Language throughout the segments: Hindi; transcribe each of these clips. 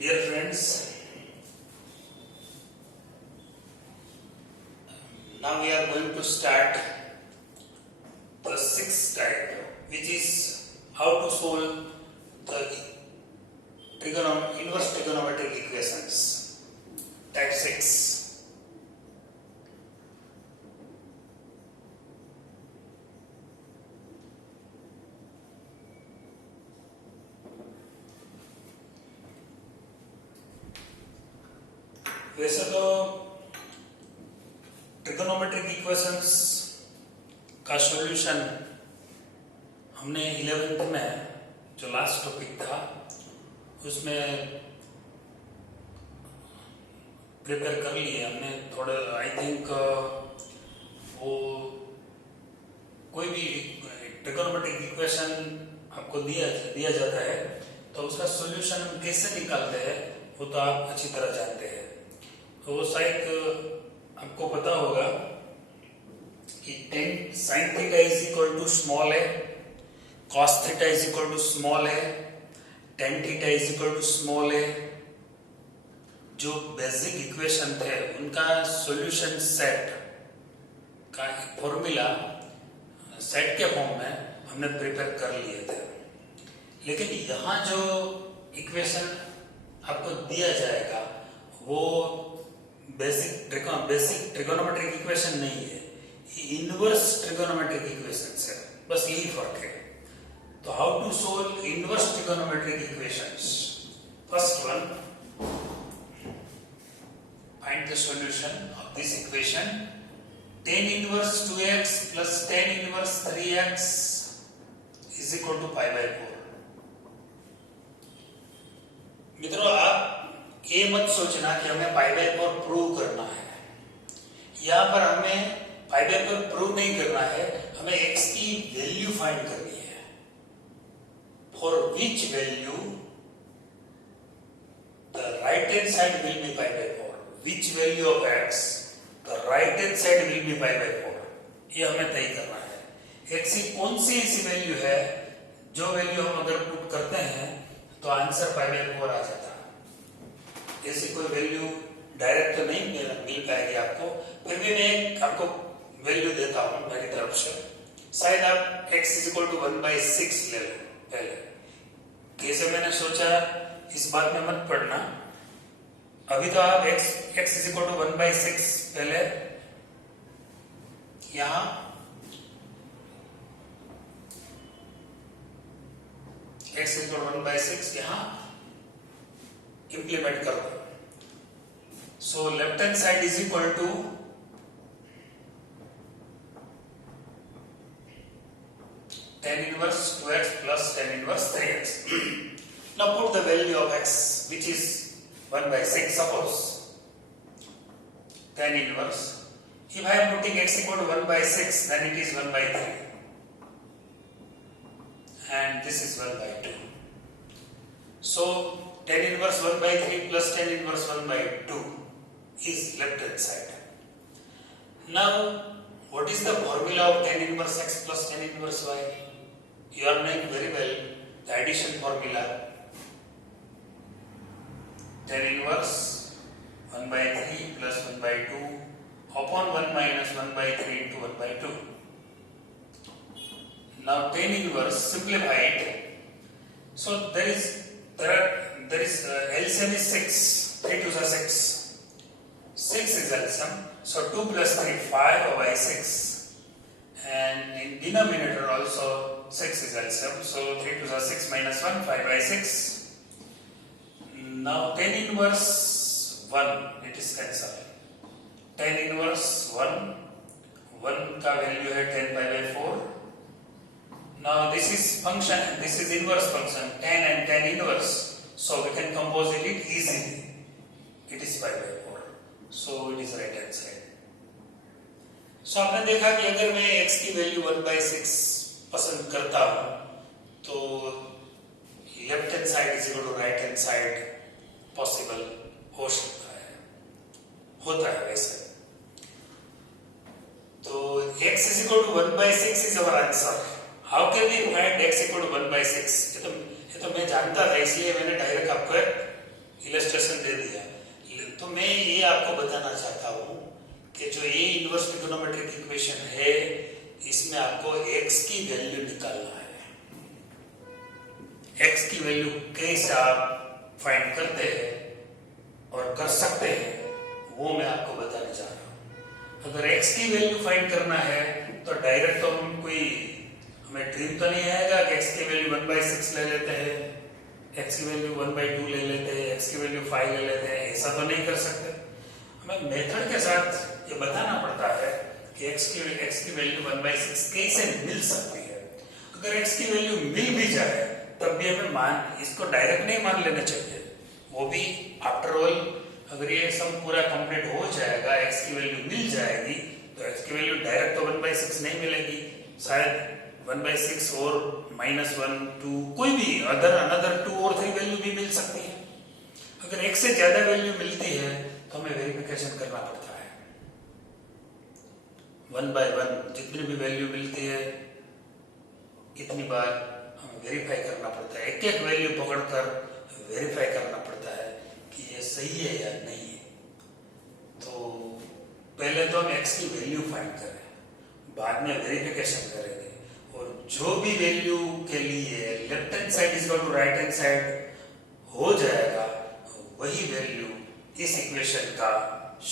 Dear friends, now we are going to start the sixth type, which is how to solve the inverse trigonometric equations. Type 6. वैसे तो ट्रिगोनोमेट्रिक इक्वेशंस का सॉल्यूशन हमने 11th में जो लास्ट टॉपिक था उसमें प्रिपेयर कर लिए हमने थोड़े। आई थिंक वो कोई भी ट्रिगोनोमेट्रिक इक्वेशन आपको दिया जाता है तो उसका सॉल्यूशन हम कैसे निकालते हैं वो तो आप अच्छी तरह जानते हैं। तो वो शायद आपको पता होगा कि tan sin theta is equal to small है, cos theta is equal to small है, tan theta is equal to small है। जो बेसिक इक्वेशन थे उनका सॉल्यूशन सेट का एक फॉर्मूला सेट के फॉर्म में हमने प्रिपेयर कर लिए थे। लेकिन यहाँ जो इक्वेशन आपको दिया जाएगा वो बेसिक ट्रिगोनोमेट्रिक इक्वेशन नहीं है, इनवर्स ट्रिगोनोमेट्रिक इक्वेशन है, बस यही फर्क है। तो how to solve inverse trigonometric equations? First one, find the solution of this equation tan inverse 2x plus tan inverse 3x is equal to pi by 4। मित्रों, आप ये मत सोचना कि हमें पाई बाय 4 प्रूव करना है। यहाँ पर हमें पाई बाय 4 प्रूव नहीं करना है, हमें x की वैल्यू फाइंड करनी है। For which value the right hand side will be pi by 4। Which value of x the right hand side will be pi by 4, ये हमें तय करना है। x की कौन सी ऐसी वैल्यू है जो वैल्यू हम अगर पुट करते हैं तो आंसर पाई बाय 4 आ जाता है। ऐसी कोई वैल्यू डायरेक्ट तो नहीं मिल पाएगी आपको, फिर भी मैं आपको वैल्यू देता हूं मेरी तरफ से। शायद आप x इज इक्वल टू 1/6 ले लो पहले। कैसे मैंने सोचा इस बात में मत पड़ना, अभी तो आप x इज इक्वल टू 1/6 पहले यहां x इज इक्वल टू 1/6 यहां इंप्लीमेंट कर दो। So left hand side is equal to tan inverse 2x plus tan inverse 3x। Now put the value of x which is 1/6. Suppose tan inverse, if I am putting x equal to 1/6 then it is 1/3 and this is 1/2. So tan inverse 1/3 plus tan inverse 1/2 is left hand side. Now what is the formula of tan inverse x plus tan inverse y? You are knowing very well the addition formula. Tan inverse 1/3 plus 1/2 upon 1 minus 1/3 into 1/2. Now tan inverse, simplify it. So there is LCM is 6, 3 2s are 6. 6 is LCM, so 2 plus 3 5 by 6, and in denominator also 6 is LCM, so 3 2s are 6 minus 1 5 by 6. Now tan inverse 1 it is cancelled. Tan inverse 1 का वैल्यू है 10 pi by 4. Now this is function and this is inverse function, tan and tan inverse, so we can compose it easily. It is pi by 4, so it is right hand side. So आपने देखा कि अगर मैं x की वैल्यू 1/6 पसंद करता हूं तो left hand side is equal to right hand side possible हो सकता है, होता है वैसे। तो x is equal to 1/6 is our answer. How can we find x equal to 1/6? ये तो मैं जानता था, इसलिए मैंने डायरेक्ट आपको इक्वेशन है, इसमें आपको x की वैल्यू निकालना है। x की वैल्यू कैसे आप फाइंड करते हैं और कर सकते हैं वो मैं आपको बताने जा रहा हूँ। अगर x की वैल्यू फाइंड करना है तो डायरेक्ट तो हम कोई हमें ड्रीम तो नहीं आएगा कि x की वैल्यू 1/6 ले लेते हैं, x की वैल्यू 1/2 ले लेते हैं, x की वैल्यू 5 ले लेते हैं, ऐसा तो नहीं कर सकते। हमें मेथड के साथ ये बताना पड़ता है कि x की वैल्यू 1/6 कैसे मिल सकती है। अगर x की वैल्यू मिल भी जाए तब भी हमें इसको डायरेक्ट नहीं मान लेना चाहिए, वो भी आफ्टर ऑल अगर ये सब पूरा कंप्लीट हो जाएगा, x की वैल्यू मिल जाएगी तो x की वैल्यू डायरेक्ट तो 1/6 नहीं मिलेगी, शायद 1/6 और -1 2 कोई भी अनदर 2 और 3 वैल्यू भी मिल सकती है। अगर एक से ज्यादा वैल्यू मिलती है तो हमें वेरिफिकेशन करना पड़ता है। 1 by 1 जितनी भी वैल्यू मिलती है इतनी बार हमें वेरीफाई करना पड़ता है, एक एक वैल्यू पकड़कर वेरीफाई करना पड़ता है कि ये सही है या नहीं है। तो पहले तो हम x की वैल्यू फाइंड करें, बाद में वेरिफिकेशन करेंगे, और जो भी वैल्यू के लिए left hand side is equal to right hand side हो जाएगा वही वैल्यू इस इक्वेशन का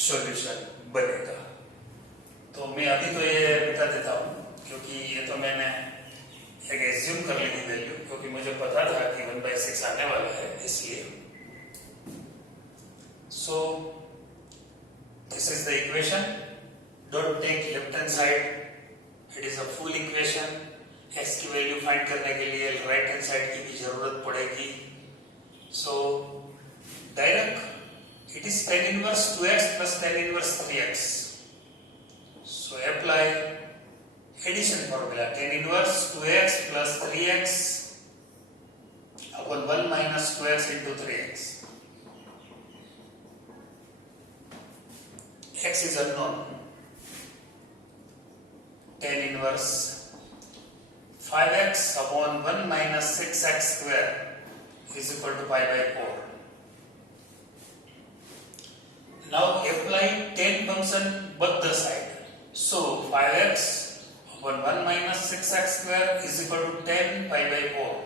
सॉल्यूशन बनेगा। तो मैं अभी तो ये बता देता हूँ क्योंकि ये तो मैंने एक एज्यूम कर ली थी वैल्यू, क्योंकि मुझे पता था कि 1/6 आने वाला है, इसलिए। So this is the equation, don't take left hand side, it is a full equation. x की वैल्यू फाइंड करने के लिए राइट हैंड साइड की भी जरूरत पड़ेगी। So direct it is tan inverse 2x plus tan inverse 3x. So apply addition formula, tan inverse 2x plus 3x upon 1 minus 2x into 3x. X is unknown. Tan inverse 5x upon 1 minus 6x square is equal to pi by 4. Now apply tan function both the side. So 5x upon 1 minus 6x square is equal to tan pi by 4.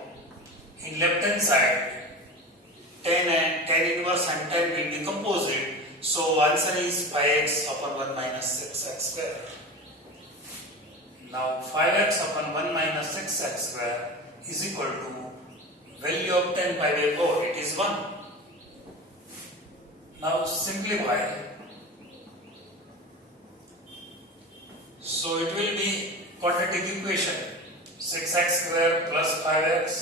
In left hand side, tan inverse and tan will be composite. So answer is 5x upon 1 minus 6x square. Now 5x upon 1 minus 6x square is equal to value of tan pi by 4. It is 1. Now simplify. So it will be quadratic equation 6x square plus 5x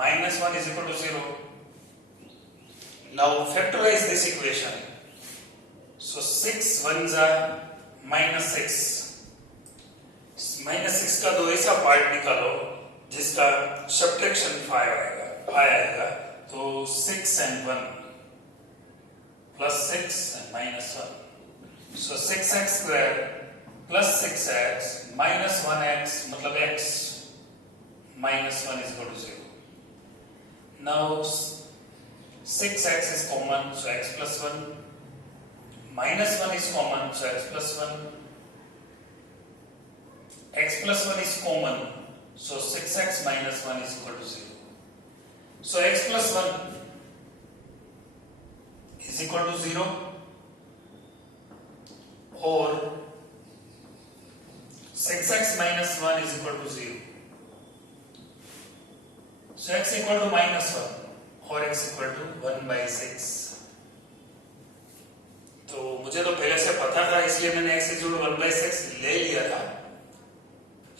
minus 1 is equal to 0. Now factorize this equation. So 6 ones are minus 6. -6 का दो ऐसा पार्ट निकालो जिसका सब्ट्रैक्शन 5 आएगा, तो 6 and 1 plus 6 and minus 1. So 6x square plus 6x minus 1x मतलब x minus 1 is equal to 0. Now 6x is common, so x plus 1, minus 1 is common, so x plus 1, x plus 1 is common, so 6x minus 1 is equal to 0. So x plus 1 is equal to 0 or 6x minus 1 is equal to 0. So x equal to minus 1 or x equal to 1/6. तो मुझे तो पहले से पता था, इसलिए मैंने x इक्वल टू 1/6 ले लिया था।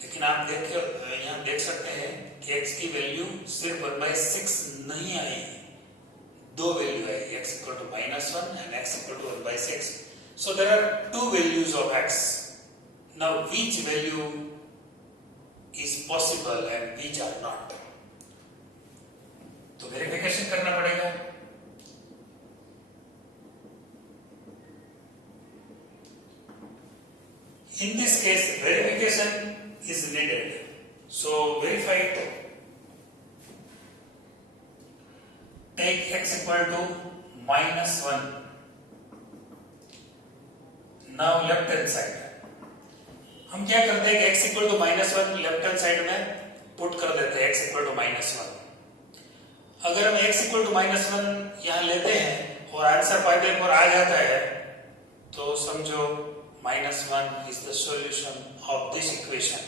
लेकिन आप यहाँ देख सकते हैं कि x की वैल्यू सिर्फ 1/6 नहीं आई है, दो वैल्यू आई, x equal to -1 and x equal to 1/6. So there are two values of x. Now which value is possible and which are not? तो वेरिफिकेशन करना पड़ेगा। In this case, verification is needed. So verify it. Take x equal to -1. Now left hand side. हम क्या करते हैं कि x equal to -1 left hand side में पुट कर देते हैं, x इक्वल टू -1। अगर हम x इक्वल टू -1 यहाँ लेते हैं और आंसर π/4 आ जाता है तो समझो -1 is the solution of this equation.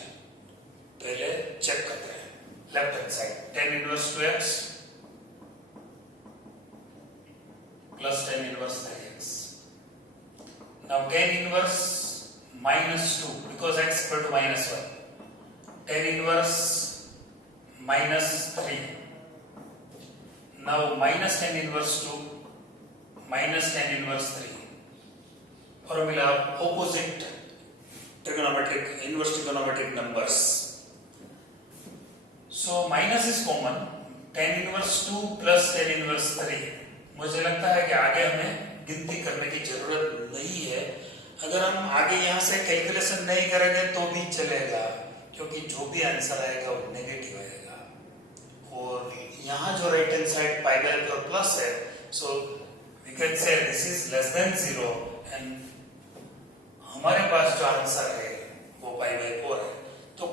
पहले चेक करते हैं left hand side, tan inverse 2x plus tan inverse 3x. Now tan inverse -2 because x equal to -1. Tan inverse -3. Now minus tan inverse 2 minus tan inverse 3. Formula of opposite trigonometric inverse trigonometric numbers. So minus is common. Tan inverse 2 plus tan inverse 3. मुझे लगता है कि आगे हमें गिनती करने की जरूरत नहीं है। अगर हम आगे यहाँ से कैलकुलेशन नहीं करेंगे तो भी चलेगा, क्योंकि जो भी आंसर आएगा वो नेगेटिव आएगा। और यहाँ जो राइट हैंड साइड π/4 प्लस है, so we can say this is less than 0 and हमारे पास जो आंसर है वो π/4 है। तो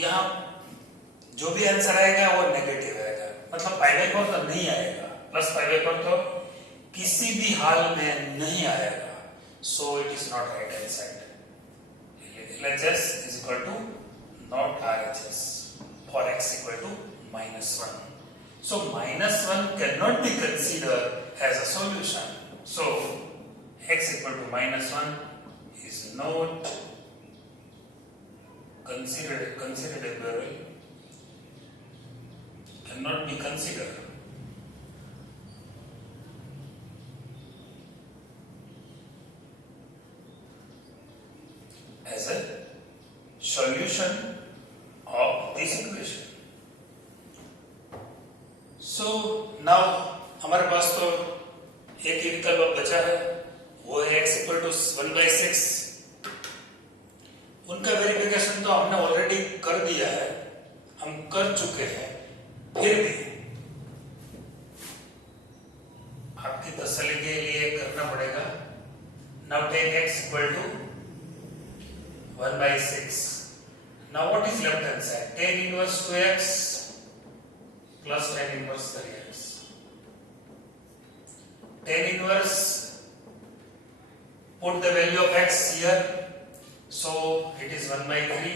यहाँ जो भी आंसर आएगा वो नेगेटिव आएगा, मतलब π/4 तो नहीं आएगा, प्लस π/4 तो किसी भी हाल में नहीं आएगा। So it is not right hand side. LHS is equal to not RHS for x equal to -1. So -1 cannot be considered as a solution. So x equal to -1 is not considerable, cannot be considered as a solution of this equation. So now हमारे पास तो एक ही विकल्प बचा है, वो है x इक्वल टू 1/6। उनका वेरिफिकेशन तो हमने ऑलरेडी कर दिया है, हम कर चुके हैं, फिर भी आपकी तसल्ली के लिए करना पड़ेगा। Now take x equal to 1/6. Now what is left hand side? Tan inverse 2x plus tan inverse 3x. Tan inverse, put the value of x here, so it is 1/3.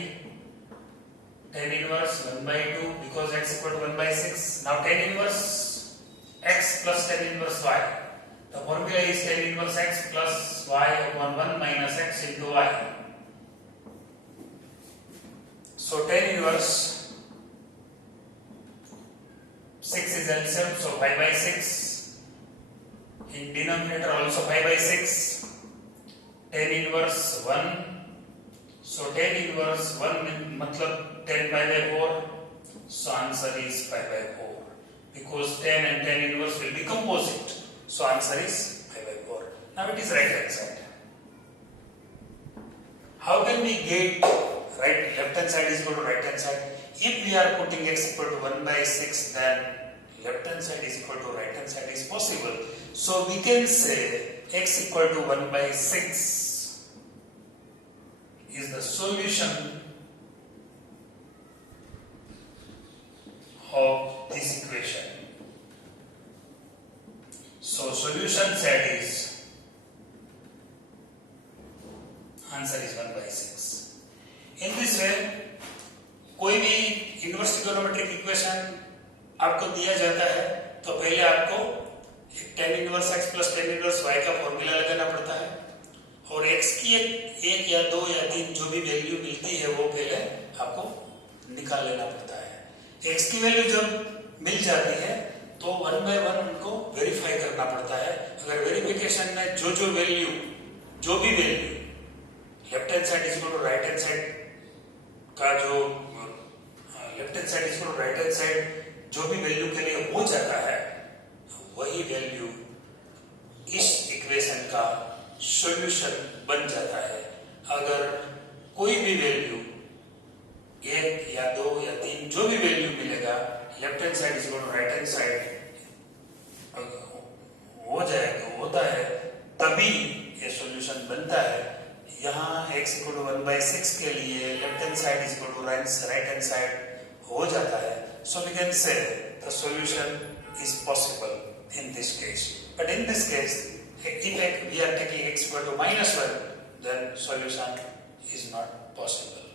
Tan inverse 1/2 because x equal to 1/6. Now tan inverse x plus tan inverse y. The formula is tan inverse x plus y upon 1 minus x into y. So tan inverse 6 is LCM, so 5/6. In denominator also 5/6. Tan inverse 1. So tan inverse 1 मतलब 10 π/4. So answer is 5/4 because tan and tan inverse will be composite. So answer is 5/4. Now it is right hand side. How can we get left hand side is equal to right hand side? If we are putting x equal to 1/6, then left hand side is equal to right hand side is possible. So we can say x equal to 1/6 is the solution of this equation. So solution set is answer is 1/6. In this way, कोई भी इनवर्स ट्रिगोनोमेट्रिक इक्वेशन आपको दिया जाता है तो पहले आपको tan inverse x plus tan inverse y का फॉर्मूला लगाना पड़ता है, और x की एक या दो या तीन जो भी वैल्यू मिलती है वो पहले आपको निकाल लेना पड़ता है। x की वैल्यू जब मिल जाती है तो 1/1 उनको वेरीफाई करना पड़ता है। अगर वेरिफिकेशन में जो भी value left hand side is equal to right hand side का जो left hand side is equal to right hand side जो भी वैल्यू के लिए हो जाता है, वही वैल्यू इस इक्वेशन का सॉल्यूशन बन जाता है। अगर कोई भी वैल्यू एक या दो या तीन जो भी वैल्यू मिलेगा left hand side is equal to right hand side हो जाएगा, होता है, तभी ये सॉल्यूशन बनता है। यहाँ x इक्वल टू 1/6 के लिए left hand side is equal to right hand side हो जाता है. So we can say the solution is possible in this case. But in this case if we are taking x equal to -1, then solution is not possible.